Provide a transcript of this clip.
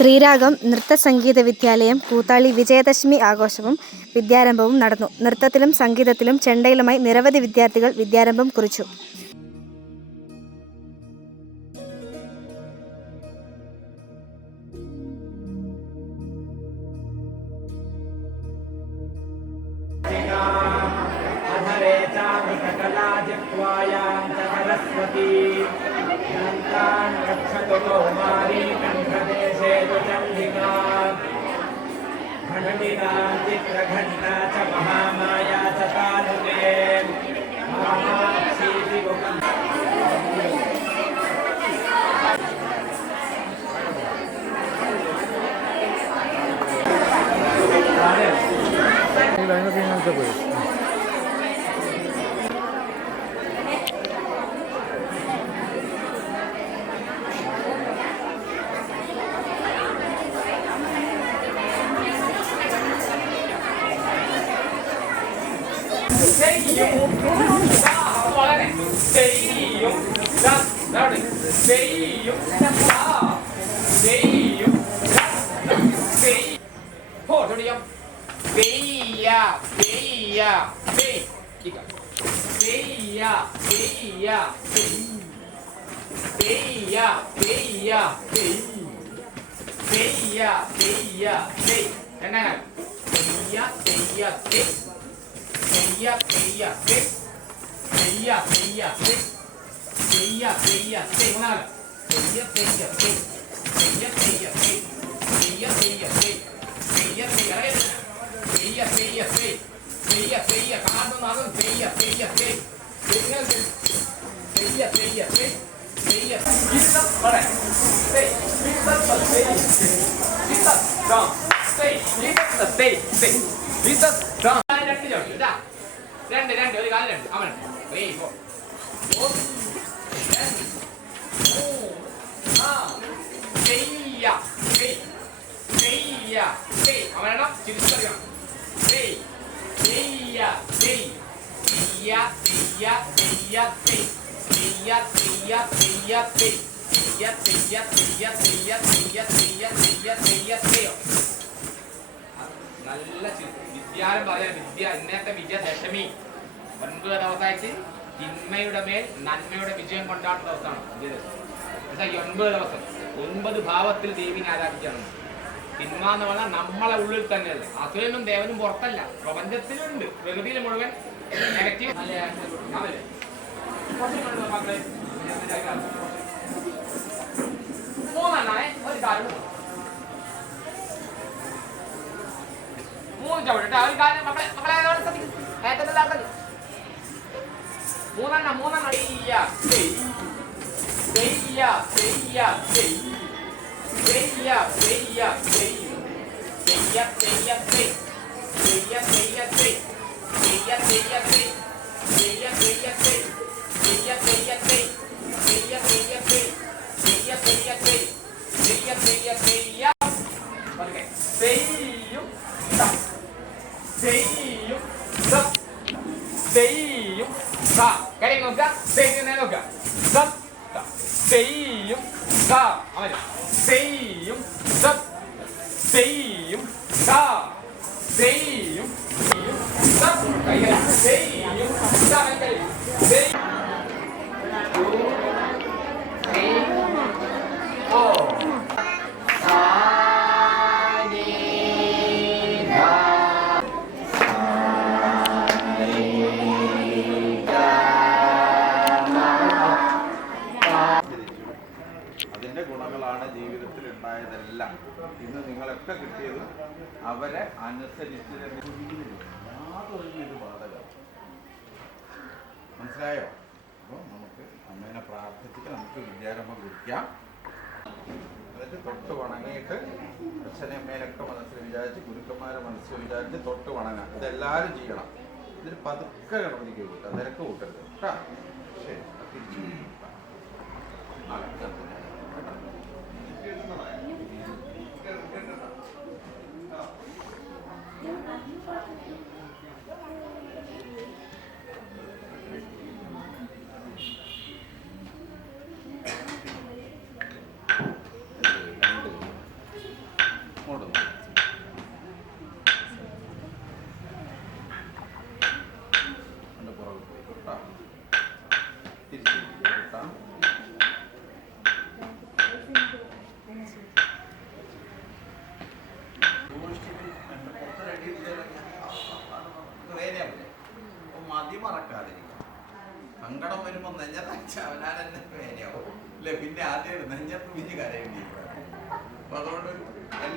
ശ്രീരാഗം നൃത്തസംഗീത വിദ്യാലയം കൂത്താളി വിജയദശമി ആഘോഷവും വിദ്യാരംഭവും നടന്നു. നൃത്തത്തിലും സംഗീതത്തിലും ചെണ്ടയിലുമായി നിരവധി വിദ്യാർത്ഥികൾ വിദ്യാരംഭം കുറിച്ചു. ഇന്നത്തെ വിജയദശമി 9 ദിവസമായിട്ട് തിന്മയുടെ മേൽ നന്മയുടെ വിജയം കൊണ്ടാടുന്ന ദിവസമാണ് വിജയദശമി. 9 ദിവസം 9 ഭാവത്തിൽ ദേവിനെ ആരാധിക്കണം. തിന്മ എന്ന് പറഞ്ഞാൽ നമ്മളെ ഉള്ളിൽ തന്നെയല്ല. അസുരനും ദേവനും പുറത്തല്ല, പ്രപഞ്ചത്തിലുണ്ട്. പ്രകൃതിയിൽ മുഴുവൻ നെഗറ്റീവ് മൂന്നെണ്ണേ ഒരു കാര്യം 3 ചവിട്ട് ഒരു കാര്യം മക്കളെ മൂന്നെണ്ണം ഗുണങ്ങളാണ് ജീവിതത്തിൽ ഉണ്ടായതെല്ലാം. ഇന്ന് നിങ്ങളൊക്കെ കിട്ടിയത് അവരെ അനുസരിച്ച് യാതൊരു ഇത് ബാധകം. മനസ്സിലായോ? അപ്പോൾ നമുക്ക് അമ്മേനെ പ്രാർത്ഥിച്ചിട്ട് നമുക്ക് വിദ്യാരംഭം കുറിക്കാം. എന്നിട്ട് തൊട്ട് വണങ്ങിയിട്ട് അച്ഛനെ അമ്മേനൊക്കെ മനസ്സിൽ വിചാരിച്ച് ഗുരുക്കന്മാരെ മനസ്സിൽ വിചാരിച്ച് തൊട്ട് വണങ്ങാം. ഇതെല്ലാവരും ചെയ്യണം. ഇതിൽ പതുക്കെ ഗണപതിക്ക് കൂട്ടാം, നിരക്ക് കൂട്ടരുത് കേട്ടോ. ശരി, തിരിച്ചു സങ്കടം വരുമ്പോൾ നെഞ്ഞത്തടിച്ച അവനാൻ തന്നെ വേനയാവും അല്ലേ? പിന്നെ ആദ്യം നെഞ്ഞത്ത് പിഞ്ഞ് കരയേണ്ടി വരും. അപ്പൊ അതുകൊണ്ട്